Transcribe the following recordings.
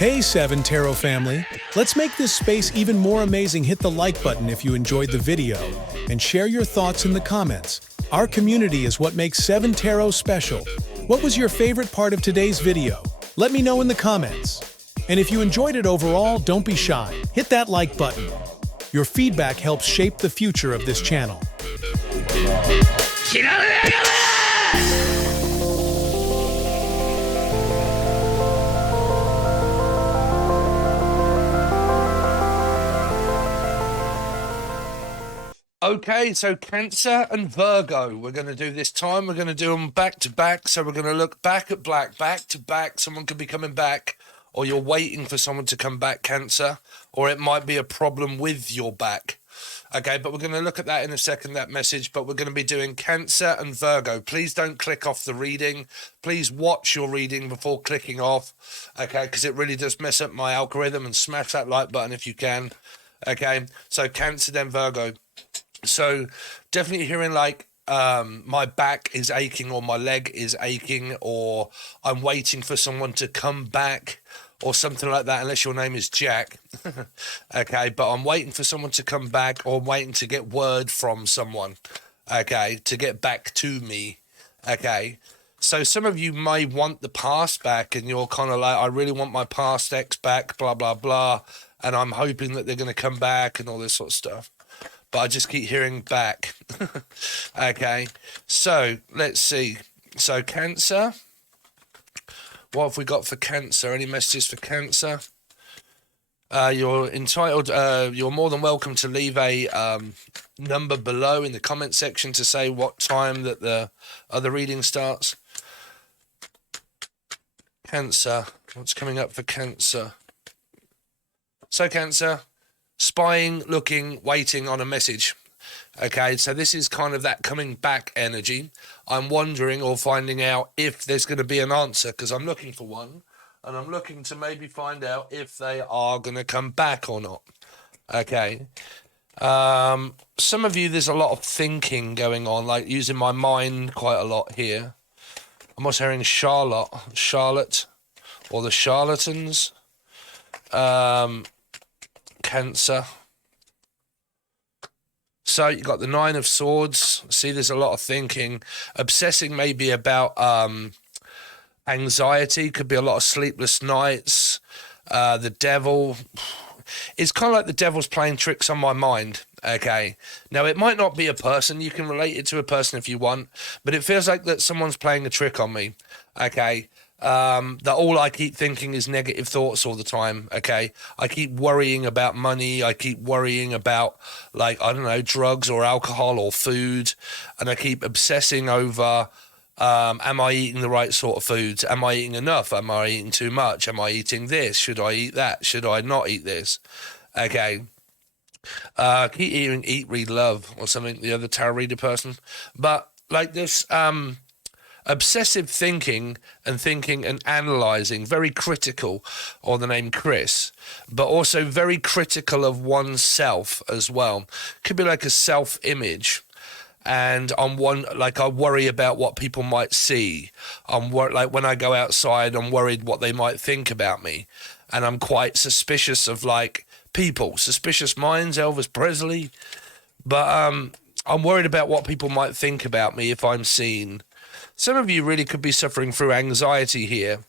Hey 7 Tarot family, let's make this space even more amazing. Hit the like button if you enjoyed the video and share your thoughts in the comments. Our community is what makes 7 Tarot special. What was your favorite part of today's video? Let me know in the comments. And if you enjoyed it overall, don't be shy. Hit that like button. Your feedback helps shape the future of this channel. Okay, so Cancer and Virgo, we're going to do this time. We're going to do them back to back. So we're going to look back at black, back to back. Someone could be coming back, or you're waiting for someone to come back, Cancer, or it might be a problem with your back. Okay, but we're going to look at that in a second, that message, but we're going to be doing Cancer and Virgo. Please don't click off the reading. Please watch your reading before clicking off, okay, because it really does mess up my algorithm, and smash that like button if you can. Okay, so Cancer, then Virgo. So definitely hearing like my back is aching, or my leg is aching, or I'm waiting for someone to come back, or something like that, unless your name is Jack. Okay, but I'm waiting for someone to come back, or waiting to get word from someone, okay, to get back to me. Okay, so some of you may want the past back, and you're kind of like, I really want my past ex back, blah blah blah, and I'm hoping that they're going to come back and all this sort of stuff. But I just keep hearing back. Okay, so let's see. So Cancer, what have we got for Cancer? Any messages for Cancer? You're entitled, you're more than welcome to leave a number below in the comment section to say what time that the other reading starts. Cancer, what's coming up for Cancer? So Cancer, spying, looking, waiting on a message. Okay, so this is kind of that coming back energy. I'm wondering or finding out if there's going to be an answer, because I'm looking for one, and I'm looking to maybe find out if they are going to come back or not. Okay. Some of you, there's a lot of thinking going on, like using my mind quite a lot here. I'm also hearing Charlotte, or the charlatans. Cancer. So you got the Nine of Swords. See, there's a lot of thinking, obsessing maybe about anxiety. Could be a lot of sleepless nights. The devil. It's kind of like the devil's playing tricks on my mind. Okay, now it might not be a person. You can relate it to a person if you want, but it feels like that someone's playing a trick on me. Okay. That all I keep thinking is negative thoughts all the time. Okay, I keep worrying about money. I keep worrying about, like, I don't know, drugs or alcohol or food, and I keep obsessing over, am I eating the right sort of foods? Am I eating enough? Am I eating too much? Am I eating this? Should I eat that? Should I not eat this? Okay. Keep eating Eat, Read, Love, or something, the other tarot reader person. But like this, obsessive thinking and analysing, very critical, or the name Chris, but also very critical of oneself as well. Could be like a self-image, and I worry about what people might see. Like when I go outside, I'm worried what they might think about me, and I'm quite suspicious of like people, suspicious minds, Elvis Presley, but I'm worried about what people might think about me if I'm seen. Some of you really could be suffering through anxiety here,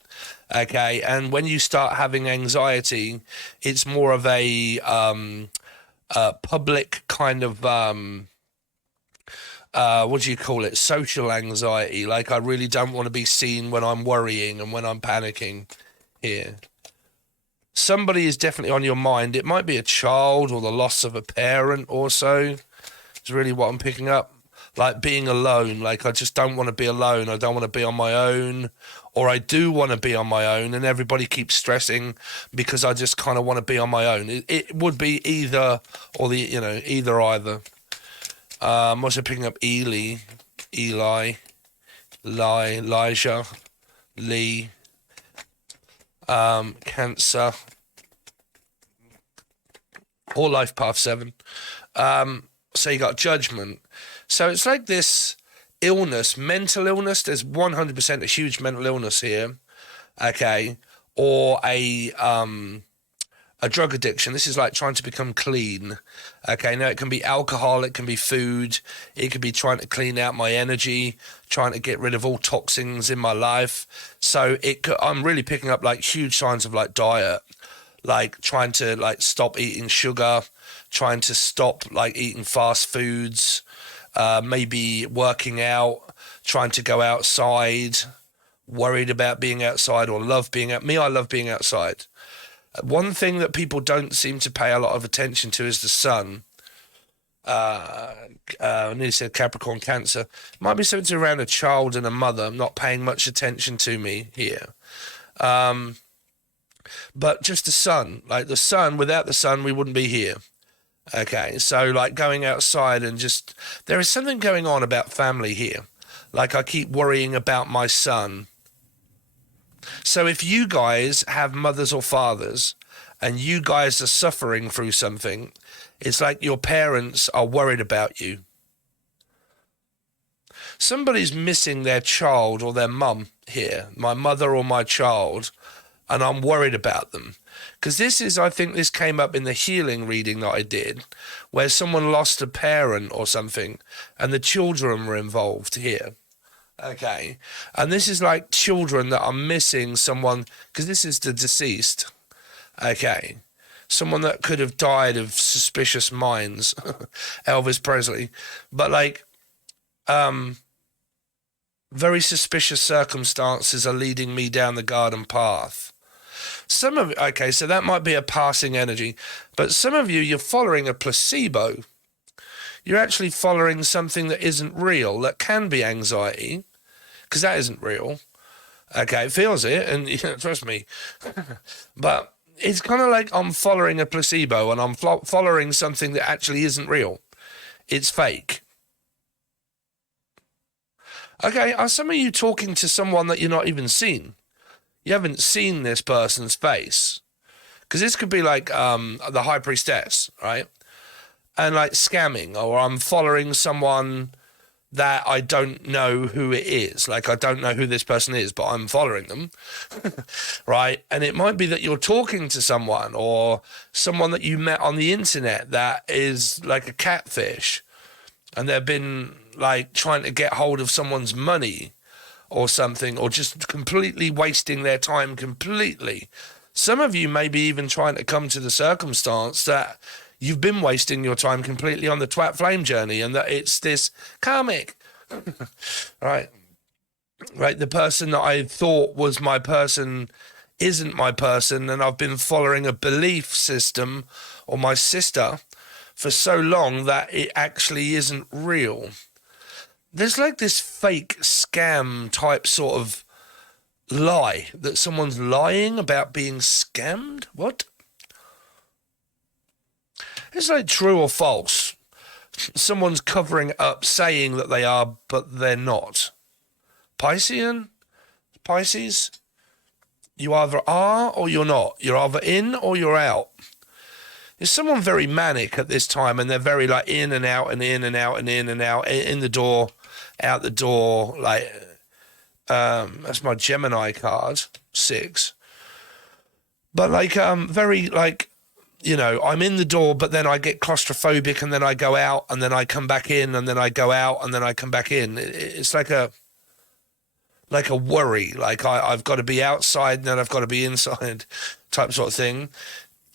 okay? And when you start having anxiety, it's more of a public kind of, what do you call it? Social anxiety. Like, I really don't want to be seen when I'm worrying and when I'm panicking here. Somebody is definitely on your mind. It might be a child or the loss of a parent also. It's really what I'm picking up. Like being alone, like I just don't want to be alone. I don't want to be on my own, or I do want to be on my own, and everybody keeps stressing because I just kind of want to be on my own. It would be either or the, you know, either. I'm also picking up Elijah, Lee, Cancer, or Life Path 7. So you got Judgment. So it's like this illness, mental illness. There's 100% a huge mental illness here, okay? or a drug addiction. This is like trying to become clean. Okay, now it can be alcohol, it can be food, it could be trying to clean out my energy, trying to get rid of all toxins in my life. So I'm really picking up like huge signs of like diet, like trying to like stop eating sugar, trying to stop like eating fast foods, maybe working out, trying to go outside, worried about being outside or love being out. Me, I love being outside. One thing that people don't seem to pay a lot of attention to is the sun. I nearly said Capricorn, Cancer. Might be something around a child and a mother. I'm not paying much attention to me here. But just the sun. Like the sun, without the sun, we wouldn't be here. Okay, so like going outside and just... There is something going on about family here. Like I keep worrying about my son. So if you guys have mothers or fathers and you guys are suffering through something, it's like your parents are worried about you. Somebody's missing their child or their mum here, my mother or my child, and I'm worried about them. Because I think this came up in the healing reading that I did, where someone lost a parent or something and the children were involved here. Okay, and this is like children that are missing someone, because this is the deceased. Okay, someone that could have died of suspicious minds, Elvis Presley, but like very suspicious circumstances are leading me down the garden path. Okay, so that might be a passing energy, but some of you're following a placebo. You're actually following something that isn't real, that can be anxiety. Because that isn't real. Okay, it feels it, and trust me. But it's kind of like I'm following a placebo and I'm following something that actually isn't real. It's fake. Okay, are some of you talking to someone that you're not even seen? You haven't seen this person's face. Because this could be like the High Priestess, right? And like scamming, or I'm following someone that I don't know who it is. Like, I don't know who this person is, but I'm following them, right? And it might be that you're talking to someone or someone that you met on the internet that is like a catfish, and they've been like trying to get hold of someone's money or something, or just completely wasting their time completely. Some of you may be even trying to come to the circumstance that you've been wasting your time completely on the twat flame journey, and that it's this karmic, right? Right, the person that I thought was my person isn't my person, and I've been following a belief system or my sister for so long that it actually isn't real. There's like this fake scam type sort of lie that someone's lying about being scammed. What? It's like true or false. Someone's covering up, saying that they are, but they're not. Pisces? You either are or you're not. You're either in or you're out. Is someone very manic at this time, and they're very like in and out and in and out and in and out, in the door, out the door, like that's my Gemini card, 6. But like very like, you know, I'm in the door, but then I get claustrophobic, and then I go out, and then I come back in, and then I go out, and then I come back in. It's like a worry, like I've got to be outside, and then I've got to be inside type sort of thing.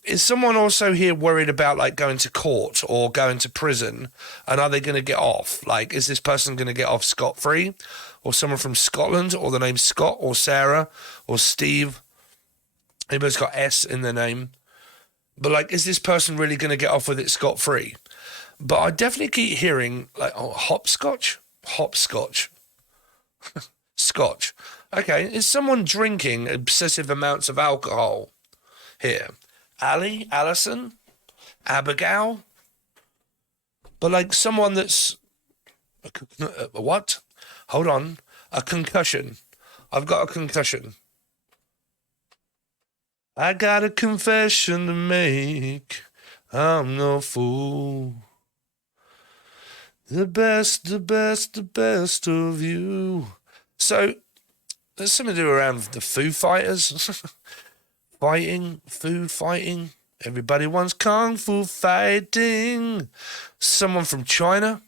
Is someone also here worried about like going to court or going to prison, and are they going to get off? Like, is this person going to get off scot-free, or someone from Scotland, or the name Scott or Sarah or Steve? Anybody's got S in their name. But like, is this person really going to get off with it scot-free? But I definitely keep hearing like, oh, hopscotch. Scotch. Okay, is someone drinking excessive amounts of alcohol here? Alison, Abigail? But like someone that's... What? Hold on. A concussion. I've got a concussion. I got a confession to make. I'm no fool. The best of you. So, there's something to do around the Foo Fighters. Fighting, food fighting. Everybody wants kung fu fighting. Someone from China.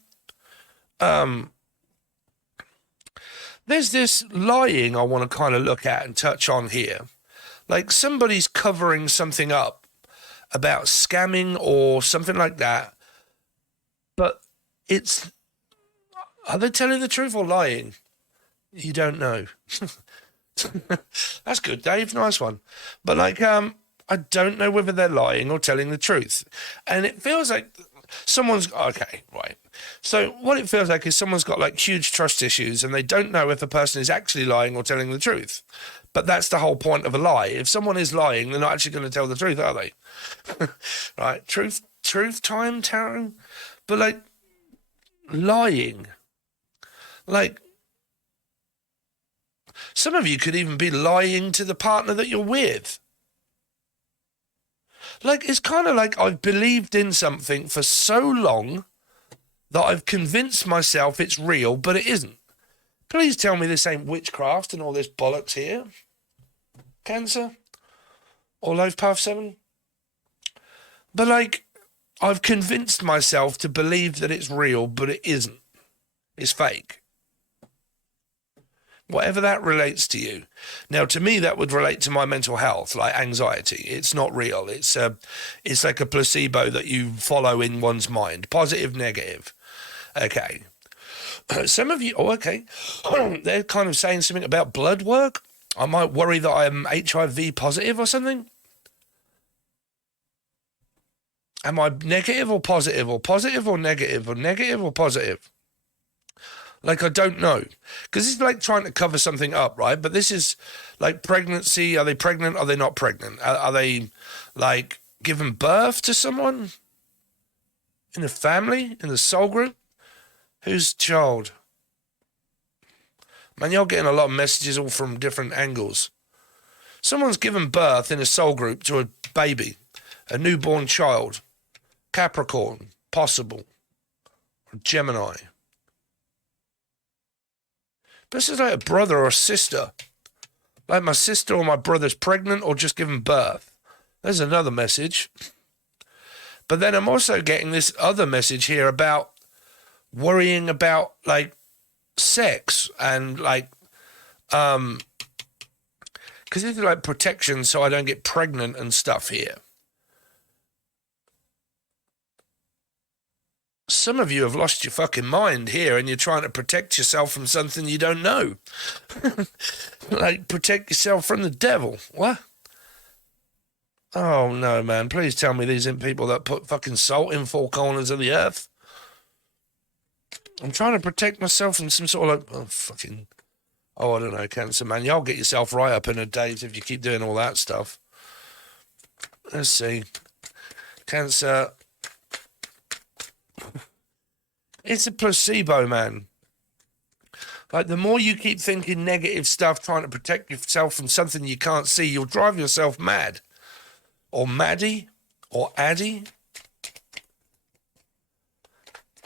There's this lying I want to kind of look at and touch on here. Like somebody's covering something up about scamming or something like that. But are they telling the truth or lying? You don't know. That's good, Dave. Nice one. But like, I don't know whether they're lying or telling the truth. And it feels like okay, right. So what it feels like is someone's got like huge trust issues and they don't know if a person is actually lying or telling the truth. But that's the whole point of a lie. If someone is lying, they're not actually going to tell the truth, are they? Right? Truth time, tarot? But like, lying. Like, some of you could even be lying to the partner that you're with. Like, it's kind of like I've believed in something for so long that I've convinced myself it's real, but it isn't. Please tell me this ain't witchcraft and all this bollocks here. Cancer? Or Life Path 7? But like, I've convinced myself to believe that it's real, but it isn't. It's fake. Whatever that relates to you. Now, to me, that would relate to my mental health, like anxiety. It's not real. It's like a placebo that you follow in one's mind. Positive, negative. Okay. Some of you, okay. They're kind of saying something about blood work. I might worry that I'm HIV positive or something. Am I negative or positive or positive or negative or negative or positive? Like, I don't know. Because it's like trying to cover something up, right? But this is like pregnancy. Are they pregnant? Are they not pregnant? Are they like giving birth to someone in the family, in the soul group? Whose child? Man, you're getting a lot of messages all from different angles. Someone's given birth in a soul group to a baby, a newborn child. Capricorn, possible. Gemini. This is like a brother or a sister. Like my sister or my brother's pregnant or just giving birth. There's another message. But then I'm also getting this other message here about worrying about like sex and like, because this is like protection so I don't get pregnant and stuff here. Some of you have lost your fucking mind here and you're trying to protect yourself from something you don't know. Like, protect yourself from the devil. What? Oh, no, man. Please tell me these aren't people that put fucking salt in four corners of the earth. I'm trying to protect myself from some sort of like, I don't know, Cancer, man. Y'all get yourself right up in a daze if you keep doing all that stuff. Let's see. Cancer. It's a placebo, man. Like, the more you keep thinking negative stuff, trying to protect yourself from something you can't see, you'll drive yourself mad. Or Maddie. Or Addie.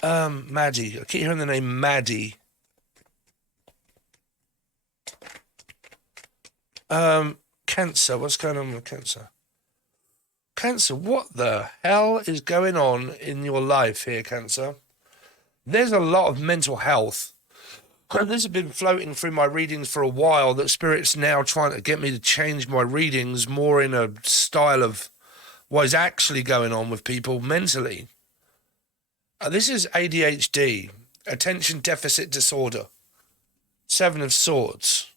Maddie. I keep hearing the name Maddie. Cancer. What's going on with Cancer? Cancer, what the hell is going on in your life here, Cancer? There's a lot of mental health. This has been floating through my readings for a while, that Spirit's now trying to get me to change my readings more in a style of what is actually going on with people mentally. This is ADHD, attention deficit disorder. 7 of Swords.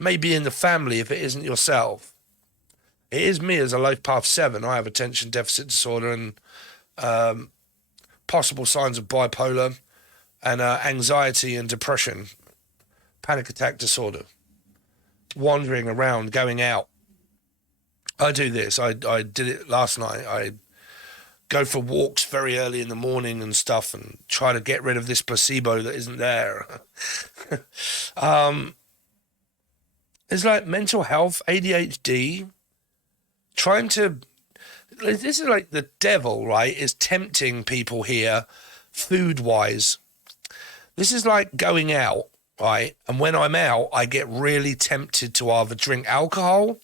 Maybe in the family if it isn't yourself. It is me as a Life Path 7. I have attention deficit disorder and possible signs of bipolar and anxiety and depression, panic attack disorder, wandering around, going out. I do this. I did it last night. I go for walks very early in the morning and stuff and try to get rid of this placebo that isn't there. It's like mental health, ADHD, trying to... This is like the devil, right, is tempting people here food-wise. This is like going out, right? And when I'm out, I get really tempted to either drink alcohol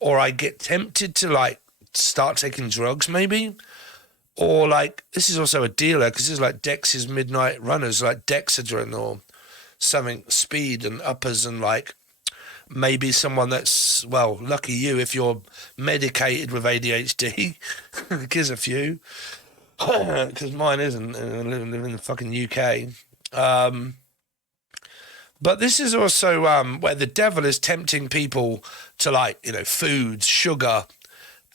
or I get tempted to like start taking drugs maybe, or like this is also a dealer because this is like Dex's Midnight Runners, like Dexedrine or something, speed and uppers, and like maybe someone that's, well, lucky you if you're medicated with ADHD. Gives a few, because mine isn't, and I live in the fucking UK. But this is also where the devil is tempting people to, like, you know, foods, sugar,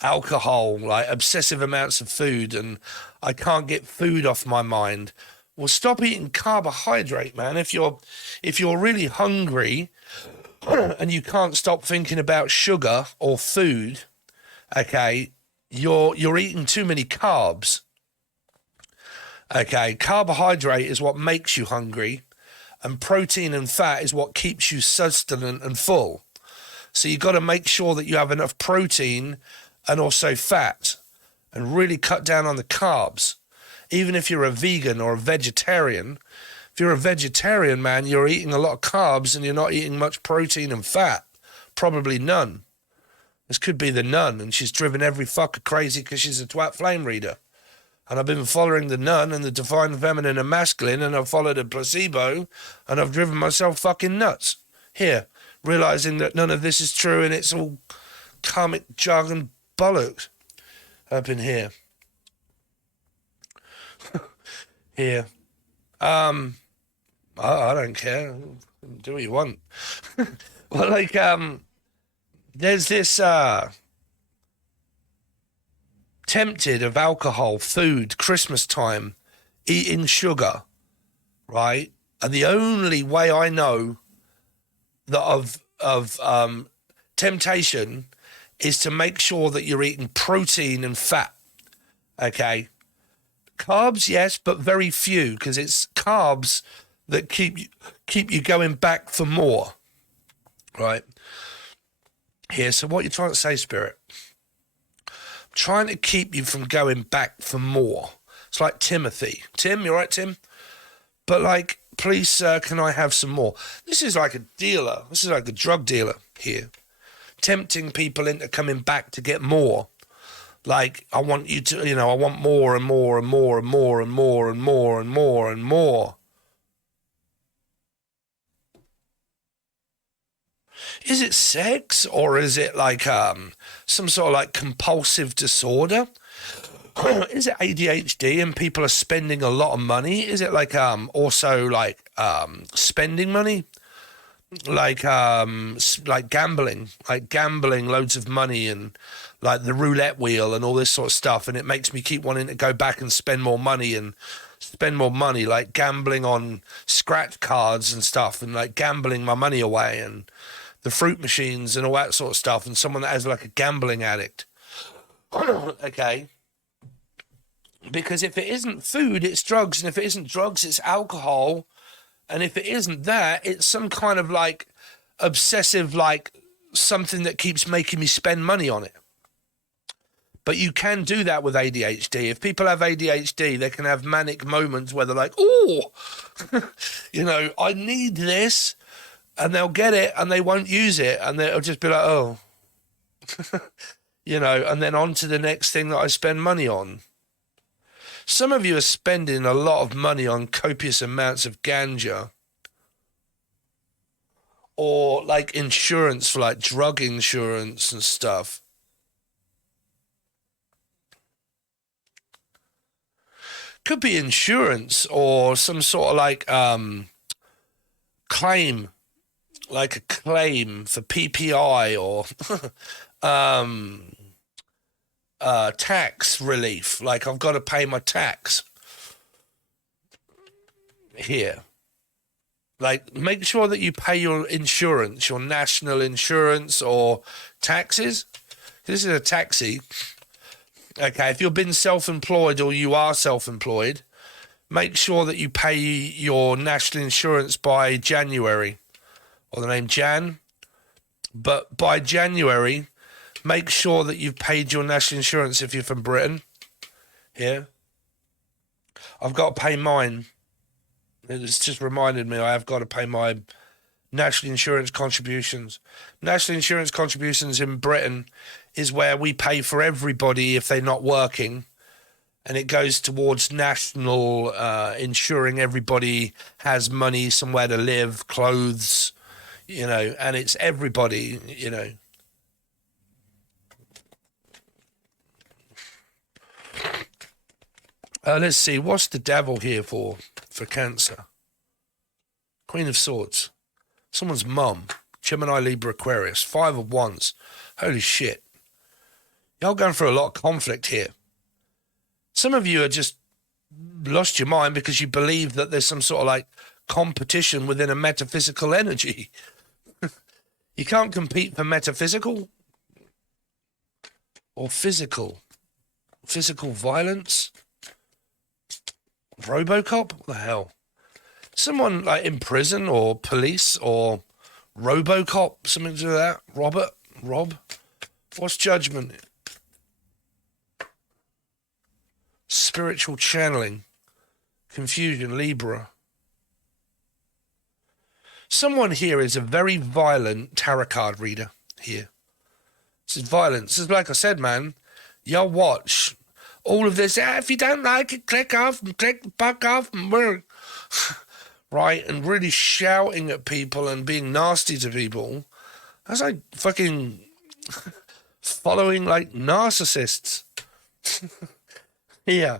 alcohol, like obsessive amounts of food, and I can't get food off my mind. Well, stop eating carbohydrate, man. If you're really hungry and you can't stop thinking about sugar or food, okay, you're eating too many carbs. Okay, carbohydrate is what makes you hungry, and protein and fat is what keeps you sustenant and full. So you got to make sure that you have enough protein and also fat, and really cut down on the carbs. Even if you're a vegan or a vegetarian, if you're a vegetarian, man, you're eating a lot of carbs and you're not eating much protein and fat. Probably none. This could be the nun, and she's driven every fucker crazy because she's a twat flame reader. And I've been following the nun and the divine feminine and masculine, and I've followed a placebo, and I've driven myself fucking nuts. Here, realising that none of this is true and it's all karmic jargon bollocks up in here. Here. I don't care. Do what you want. Well, like, there's this, tempted of alcohol, food, Christmas time, eating sugar, right? And the only way I know that of temptation is to make sure that you're eating protein and fat, okay? Carbs, yes, but very few, because it's carbs that keep you going back for more, right? Here, so what you're trying to say, Spirit? Trying to keep you from going back for more. It's like Timothy. Tim, you all right, Tim? But like, please, sir, can I have some more? This is like a dealer. This is like a drug dealer here, tempting people into coming back to get more. Like, I want you to, you know, I want more and more and more and more and more and more and more and more. Is it sex, or is it like some sort of like compulsive disorder? Is it ADHD and people are spending a lot of money? Is it like also like spending money? Like gambling loads of money, and like the roulette wheel and all this sort of stuff, and it makes me keep wanting to go back and spend more money, like gambling on scratch cards and stuff, and like gambling my money away, and the fruit machines and all that sort of stuff, and someone that has like a gambling addict. Okay. Because if it isn't food, it's drugs, and if it isn't drugs, it's alcohol, and if it isn't that, it's some kind of like obsessive, like something that keeps making me spend money on it. But you can do that with ADHD. If people have ADHD, they can have manic moments where they're like, oh, you know, I need this. And they'll get it and they won't use it. And they'll just be like, oh, you know, and then on to the next thing that I spend money on. Some of you are spending a lot of money on copious amounts of ganja. Or like insurance for like drug insurance and stuff. Could be insurance or some sort of like claim. Like a claim for PPI or tax relief. Like I've got to pay my tax here. Like make sure that you pay your insurance, your national insurance or taxes. This is a taxi. Okay, if you've been self-employed or you are self-employed, make sure that you pay your national insurance by January. Or the name Jan, but by January, make sure that you've paid your national insurance if you're from Britain. Here. I've got to pay mine. It's just reminded me I have got to pay my national insurance contributions. National insurance contributions in Britain is where we pay for everybody if they're not working, and it goes towards national ensuring everybody has money, somewhere to live, clothes, you know, and it's everybody, you know. Let's see, what's the devil here for Cancer? Queen of Swords. Someone's mum. Gemini, Libra, Aquarius. 5 of Wands. Holy shit. Y'all going through a lot of conflict here. Some of you are just lost your mind because you believe that there's some sort of like competition within a metaphysical energy. You can't compete for metaphysical or physical. Physical violence. Robocop? What the hell? Someone like in prison or police or Robocop, something to do with that. Rob? What's Judgment? Spiritual channeling. Confusion, Libra. Someone here is a very violent tarot card reader here. This is violence. This is like I said, man. Y'all watch all of this. If you don't like it, click off and click the fuck off and we're right, and really shouting at people and being nasty to people. That's like fucking following like narcissists. Yeah.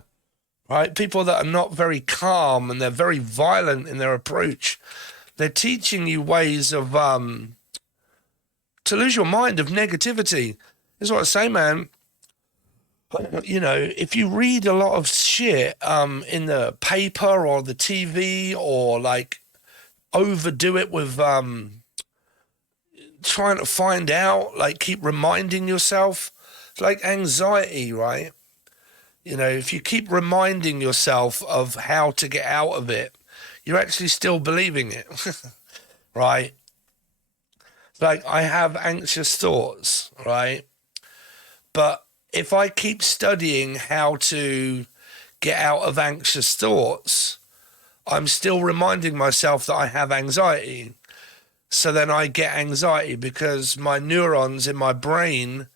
Right? People that are not very calm and they're very violent in their approach. They're teaching you ways of to lose your mind of negativity. This is what I say, man. You know, if you read a lot of shit in the paper or the TV or like overdo it with trying to find out, like keep reminding yourself, it's like anxiety, right? You know, if you keep reminding yourself of how to get out of it, you're actually still believing it, right? Like I have anxious thoughts, right? But if I keep studying how to get out of anxious thoughts, I'm still reminding myself that I have anxiety. So then I get anxiety because my neurons in my brain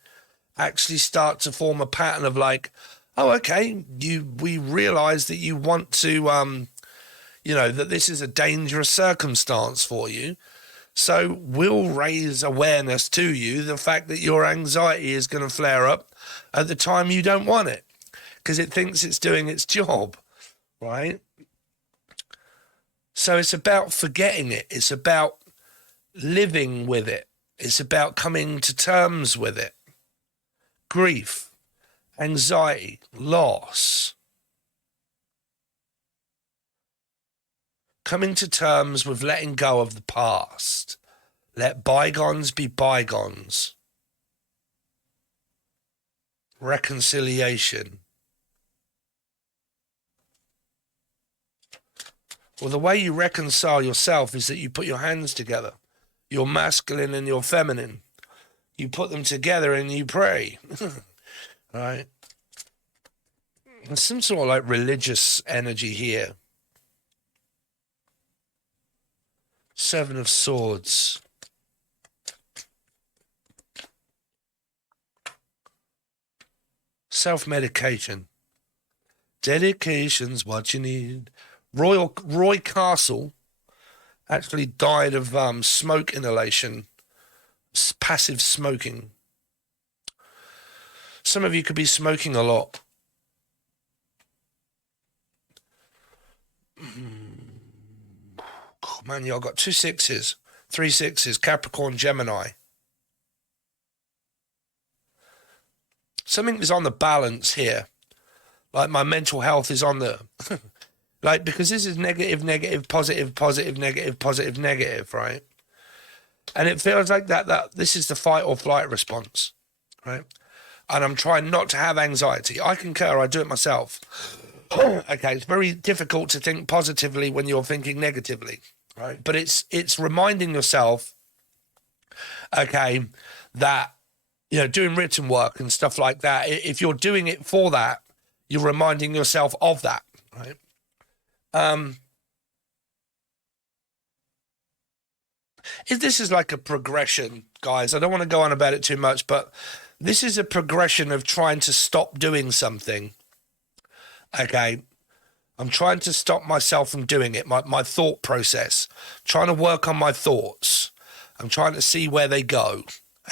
actually start to form a pattern of like, oh, okay, we realize that you want to, you know, that this is a dangerous circumstance for you. So we'll raise awareness to you, the fact that your anxiety is going to flare up at the time you don't want it because it thinks it's doing its job, right? So it's about forgetting it. It's about living with it. It's about coming to terms with it. Grief, anxiety, loss. Coming to terms with letting go of the past. Let bygones be bygones. Reconciliation. Well, the way you reconcile yourself is that you put your hands together. Your masculine and your feminine. You put them together and you pray. Right? There's some sort of like religious energy here. 7 of Swords. Self-medication. Dedication's what you need. Roy Castle actually died of smoke inhalation, passive smoking. Some of you could be smoking a lot. Oh, man, y'all got 2 6s, 3 6s, Capricorn, Gemini. Something is on the balance here. Like my mental health is on the... like, because this is negative, negative, positive, positive, negative, positive, negative, right? And it feels like that this is the fight or flight response, right? And I'm trying not to have anxiety. I concur, I do it myself. Okay, it's very difficult to think positively when you're thinking negatively, right? But it's reminding yourself, okay, that, you know, doing written work and stuff like that, if you're doing it for that, you're reminding yourself of that, right? This is like a progression, guys. I don't want to go on about it too much, but this is a progression of trying to stop doing something. Okay. I'm trying to stop myself from doing it, my thought process, trying to work on my thoughts. I'm trying to see where they go.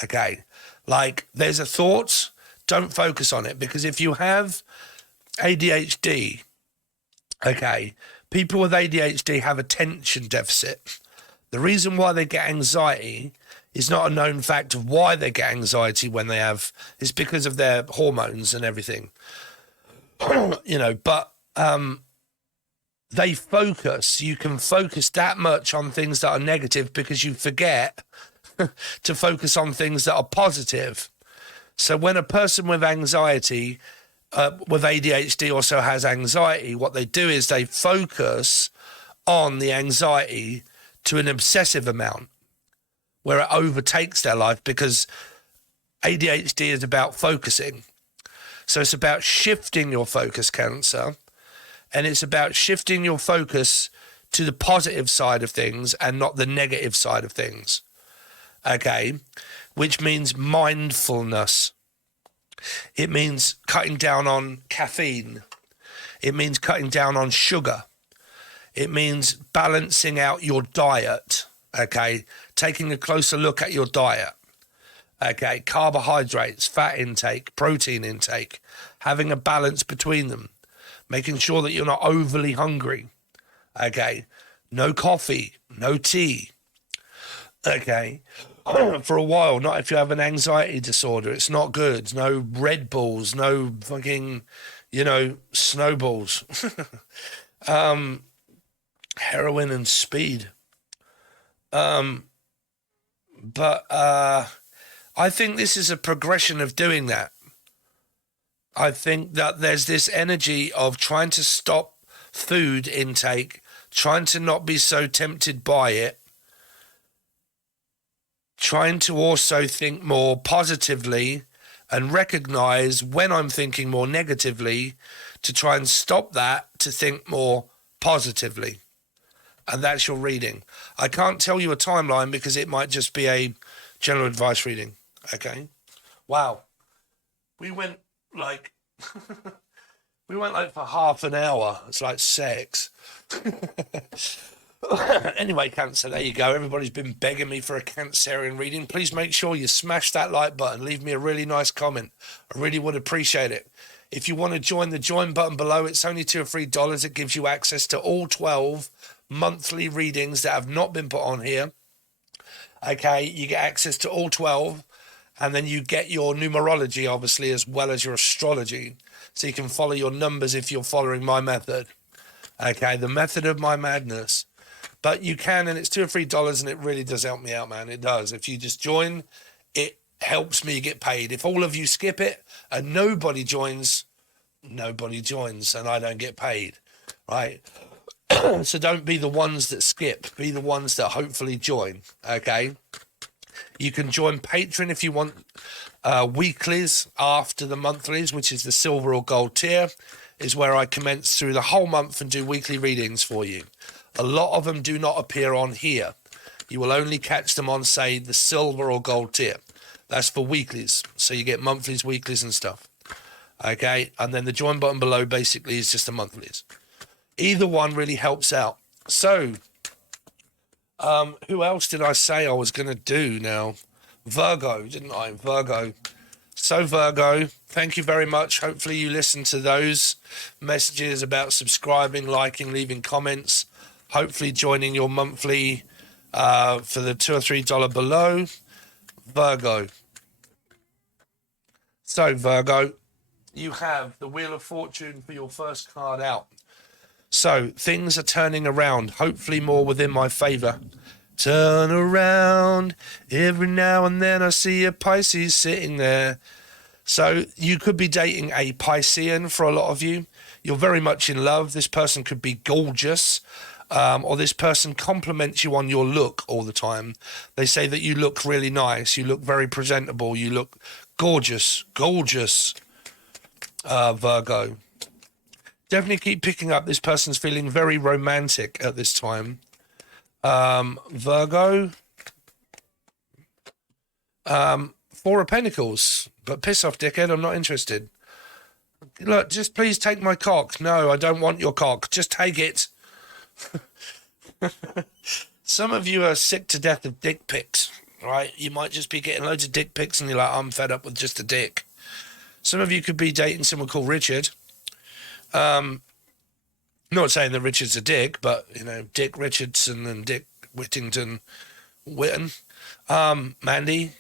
Okay. Like, there's a thought, don't focus on it, because if you have ADHD, okay, people with ADHD have attention deficit. The reason why they get anxiety is not a known fact of why they get anxiety when they have, it's because of their hormones and everything. You know, but they focus. You can focus that much on things that are negative because you forget to focus on things that are positive. So when a person with anxiety, with ADHD also has anxiety, what they do is they focus on the anxiety to an obsessive amount where it overtakes their life, because ADHD is about focusing. So it's about shifting your focus, Cancer, and it's about shifting your focus to the positive side of things and not the negative side of things. Okay, which means mindfulness. It means cutting down on caffeine. It means cutting down on sugar. It means balancing out your diet. Okay, taking a closer look at your diet. Okay, carbohydrates, fat intake, protein intake, having a balance between them, making sure that you're not overly hungry. Okay, no coffee, no tea. Okay, for a while, not if you have an anxiety disorder, it's not good. No Red Bulls, no fucking, you know, snowballs. Heroin and speed. But I think this is a progression of doing that. I think that there's this energy of trying to stop food intake, trying to not be so tempted by it, trying to also think more positively and recognize when I'm thinking more negatively to try and stop that to think more positively. And that's your reading. I can't tell you a timeline because it might just be a general advice reading. Okay. Wow. We went like for half an hour. It's like sex. Anyway, Cancer, there you go. Everybody's been begging me for a Cancerian reading. Please make sure you smash that like button. Leave me a really nice comment. I really would appreciate it. If you want to join the join button below, it's only $2 or $3. It gives you access to all 12 monthly readings that have not been put on here. Okay, you get access to all 12, and then you get your numerology, obviously, as well as your astrology, so you can follow your numbers if you're following my method. Okay, the method of my madness. But you can, and it's $2 or $3, and it really does help me out, man. It does. If you just join, it helps me get paid. If all of you skip it and nobody joins, and I don't get paid, right? So don't be the ones that skip. Be the ones that hopefully join, okay? You can join Patreon if you want weeklies after the monthlies, which is the silver or gold tier, is where I commence through the whole month and do weekly readings for you. A lot of them do not appear on here. You will only catch them on, say, the silver or gold tier. That's for weeklies. So you get monthlies, weeklies and stuff. Okay? And then the join button below basically is just the monthlies. Either one really helps out. So, who else did I say I was going to do now? Virgo, didn't I? Virgo. So, Virgo, thank you very much. Hopefully you listened to those messages about subscribing, liking, leaving comments. Hopefully joining your monthly for the $2 or $3 below. Virgo. So, Virgo, you have the Wheel of Fortune for your first card out. So, things are turning around, hopefully more within my favor. Turn around, every now and then I see a Pisces sitting there. So, you could be dating a Piscean for a lot of you. You're very much in love. This person could be gorgeous, or this person compliments you on your look all the time. They say that you look really nice, you look very presentable, you look gorgeous, Virgo. Definitely keep picking up this person's feeling very romantic at this time. Virgo, Four of Pentacles, but piss off, dickhead, I'm not interested. Look, just please take my cock. No, I don't want your cock. Just take it. Some of you are sick to death of dick pics, right? You might just be getting loads of dick pics and you're like, I'm fed up with just a dick. Some of you could be dating someone called Richard. Not saying that Richard's a dick, but, you know, Dick Richardson and Dick Whittington. Mandy.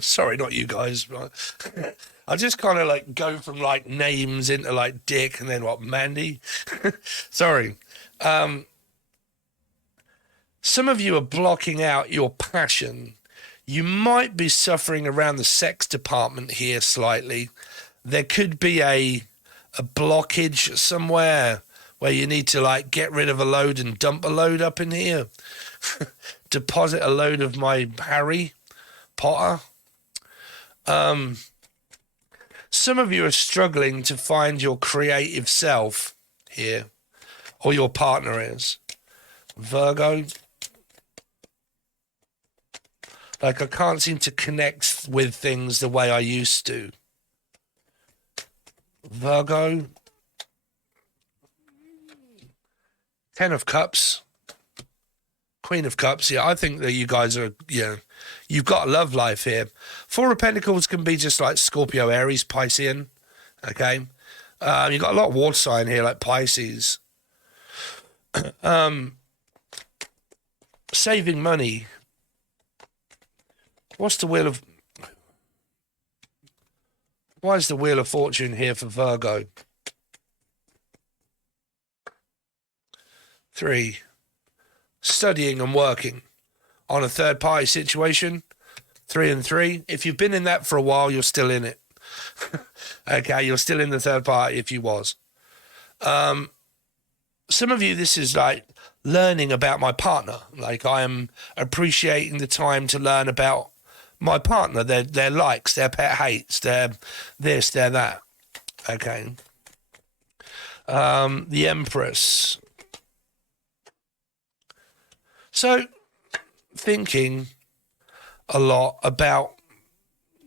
Sorry, not you guys. I just kind of like go from like names into like Dick and then what, Mandy? Sorry. Some of you are blocking out your passion. You might be suffering around the sex department here slightly. There could be a blockage somewhere where you need to like get rid of a load and dump a load up in here. Deposit a load of my Harry Potter. Some of you are struggling to find your creative self here, or your partner is. Virgo. Like, I can't seem to connect with things the way I used to. Virgo. 10 of Cups. Queen of Cups. Yeah, I think that you guys are, yeah, you've got a love life here. Four of Pentacles can be just like Scorpio, Aries, Piscean. Okay. You've got a lot of water sign here, like Pisces. Saving money. What's the wheel of... Why is the Wheel of Fortune here for Virgo? 3. Studying and working on a third party situation. 3 and 3. If you've been in that for a while, you're still in it. Okay, you're still in the third party if you was. Some of you, this is like learning about my partner. Like, I am appreciating the time to learn about my partner, their likes, their pet hates, their this, their that. Okay. The Empress. So, thinking a lot about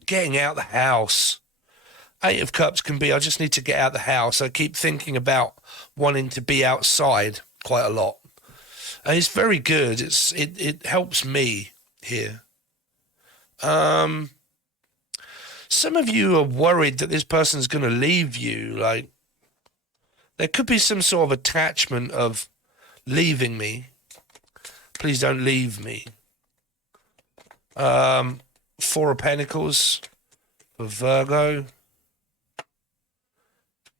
getting out the house. 8 of Cups can be, I just need to get out the house. I keep thinking about wanting to be outside quite a lot. And it's very good. It helps me here. Some of you are worried that this person's going to leave you. Like, there could be some sort of attachment of leaving me. Please don't leave me. 4 of Pentacles for Virgo.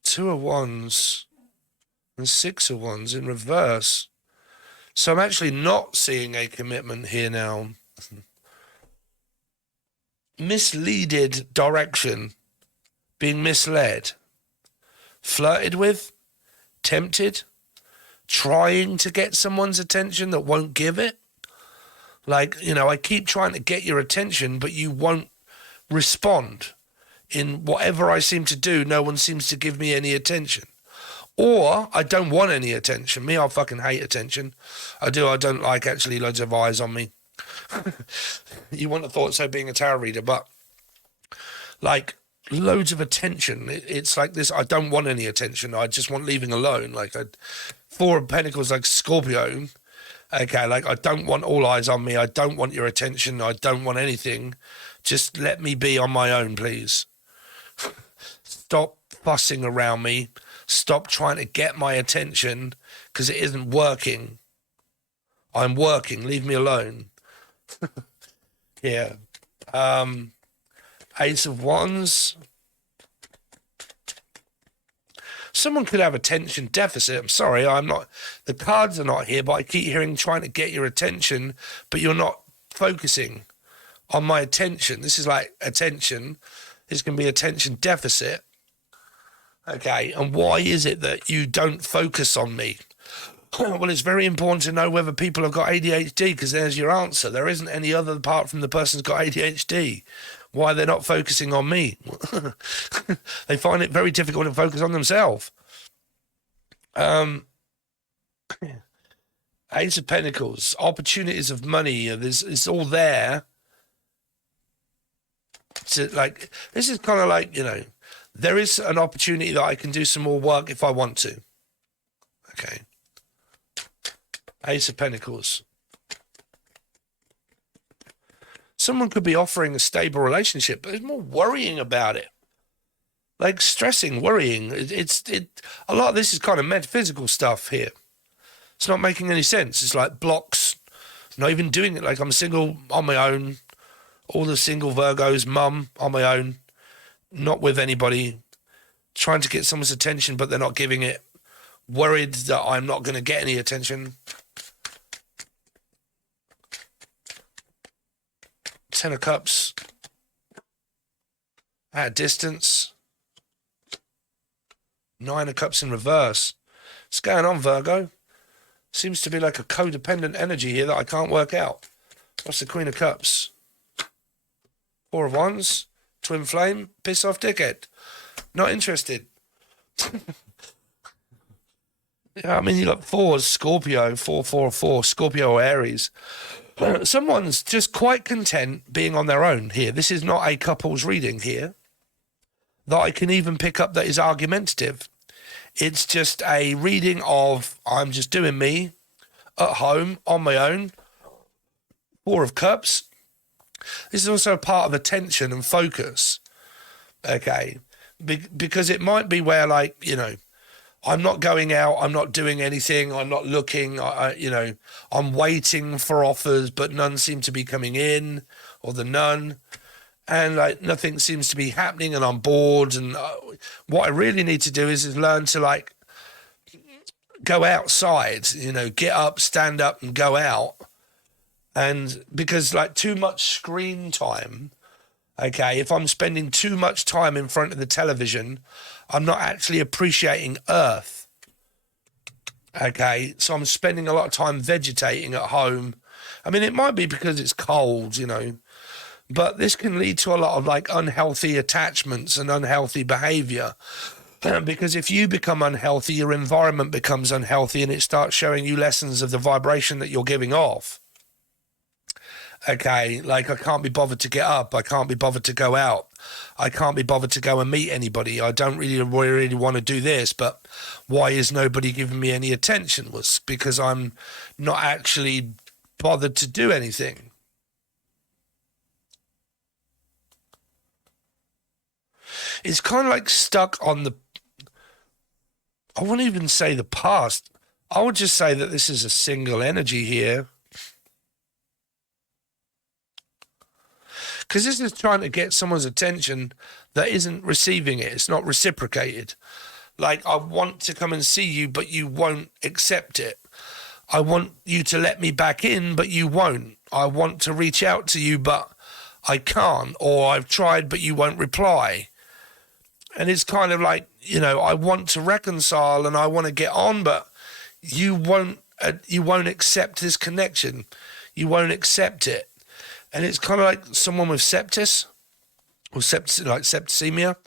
2 of Wands and 6 of Wands in reverse. So I'm actually not seeing a commitment here now. Misleaded direction. Being misled. Flirted with. Tempted. Trying to get someone's attention that won't give it. Like, you know, I keep trying to get your attention, but you won't respond. In whatever I seem to do, no one seems to give me any attention. Or I don't want any attention. Me, I fucking hate attention. I don't like actually loads of eyes on me. You wouldn't have thought so being a tarot reader, but like loads of attention. It's like this. I don't want any attention. I just want leaving alone. Like 4 of Pentacles, like Scorpio. Okay, like I don't want all eyes on me. I don't want your attention. I don't want anything. Just let me be on my own, please. Stop fussing around me. Stop trying to get my attention because it isn't working. I'm working. Leave me alone. Yeah. Ace of Wands. Someone could have attention deficit. I'm sorry, I'm not. The cards are not here, but I keep hearing trying to get your attention, but you're not focusing on my attention. This is like attention. This can be attention deficit. Okay, and why is it that you don't focus on me? Well, it's very important to know whether people have got ADHD, because there's your answer. There isn't any other apart from the person's got ADHD. Why they're not focusing on me? They find it very difficult to focus on themselves. Ace of Pentacles, opportunities of money. It's all there, to like, this is kind of like, there is an opportunity that I can do some more work if I want to. Okay. Ace of Pentacles. Someone could be offering a stable relationship, but there's more worrying about it. Like stressing, worrying. A lot of this is kind of metaphysical stuff here. It's not making any sense. It's like blocks. I'm not even doing it. Like I'm single on my own. All the single Virgos, mum on my own. Not with anybody. Trying to get someone's attention, but they're not giving it. Worried that I'm not going to get any attention. Ten of Cups. At a distance. Nine of Cups in reverse. What's going on, Virgo? Seems to be like a codependent energy here that I can't work out. What's the Queen of Cups? Four of Wands. Twin Flame. Piss off dickhead. Not interested. Yeah, I mean, you got fours, Scorpio, 4, Scorpio or Aries. Someone's just quite content being on their own here. This is not a couple's reading here that I can even pick up that is argumentative. It's just a reading of I'm just doing me at home on my own. Four of Cups. This is also a part of attention and focus. Okay. Because it might be where, like, I'm not going out, I'm not doing anything, I'm not looking, I'm waiting for offers, but none seem to be coming in, or the none, and like nothing seems to be happening, and I'm bored. And what I really need to do is learn to like go outside, get up, stand up, and go out. And because like too much screen time. Okay, if I'm spending too much time in front of the television, I'm not actually appreciating Earth. Okay, so I'm spending a lot of time vegetating at home. I mean, it might be because it's cold, but this can lead to a lot of like unhealthy attachments and unhealthy behavior. Because if you become unhealthy, your environment becomes unhealthy and it starts showing you lessons of the vibration that you're giving off. Okay, like I can't be bothered to get up. I can't be bothered to go out. I can't be bothered to go and meet anybody. I don't really want to do this, but why is nobody giving me any attention? Was because I'm not actually bothered to do anything. It's kind of like stuck on I wouldn't even say the past. I would just say that this is a single energy here. Because this is trying to get someone's attention that isn't receiving it. It's not reciprocated. Like, I want to come and see you, but you won't accept it. I want you to let me back in, but you won't. I want to reach out to you, but I can't. Or I've tried, but you won't reply. And it's kind of like, I want to reconcile and I want to get on, but you won't accept this connection. You won't accept it. And it's kind of like someone with sepsis, or like septicemia,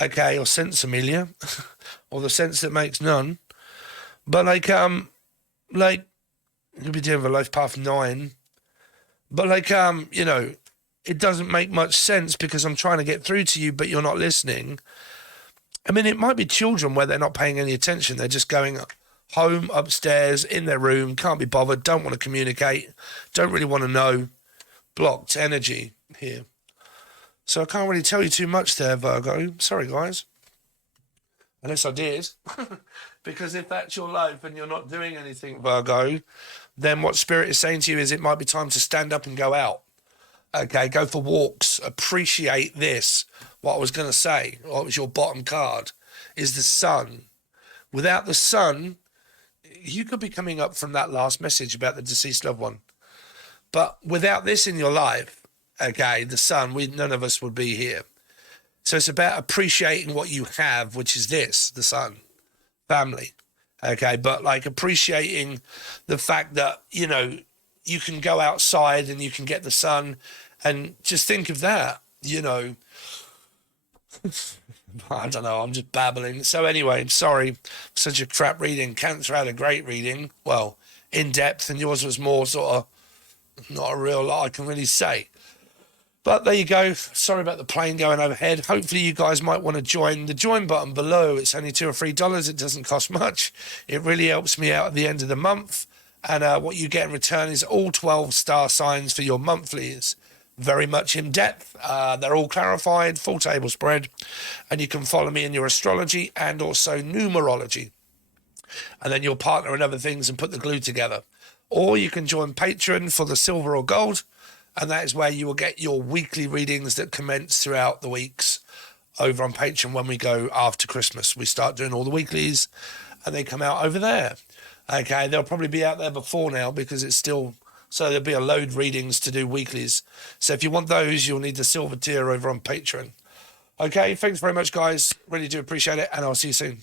okay, or sensimilia, or the sense that makes none. But you'll be dealing with a life path 9. But it doesn't make much sense because I'm trying to get through to you, but you're not listening. I mean, it might be children where they're not paying any attention. They're just going home, upstairs, in their room, can't be bothered, don't want to communicate, don't really want to know. Blocked energy here. So I can't really tell you too much there, Virgo. Sorry, guys. Unless I did. Because if that's your life and you're not doing anything, Virgo, then what Spirit is saying to you is it might be time to stand up and go out. Okay, go for walks. Appreciate this. What I was going to say, what was your bottom card, is the sun. Without the sun, you could be coming up from that last message about the deceased loved one. But without this in your life, okay, the sun, none of us would be here. So it's about appreciating what you have, which is this, the sun, family, okay? But like appreciating the fact that, you can go outside and you can get the sun, and just think of that, I don't know, I'm just babbling. So anyway, sorry, such a crap reading. Cancer had a great reading, well, in depth, and yours was more sort of, not a real lot I can really say. But there you go. Sorry about the plane going overhead. Hopefully you guys might want to join the join button below. It's only $2 or $3. It doesn't cost much. It really helps me out at the end of the month. And what you get in return is all 12 star signs for your monthlies. Very much in depth. They're all clarified, full table spread. And you can follow me in your astrology and also numerology. And then you'll partner in other things and put the glue together. Or you can join Patreon for the silver or gold. And that is where you will get your weekly readings that commence throughout the weeks over on Patreon when we go after Christmas. We start doing all the weeklies and they come out over there. Okay, they'll probably be out there before now because it's still... So there'll be a load readings to do weeklies. So if you want those, you'll need the silver tier over on Patreon. Okay, thanks very much, guys. Really do appreciate it, and I'll see you soon.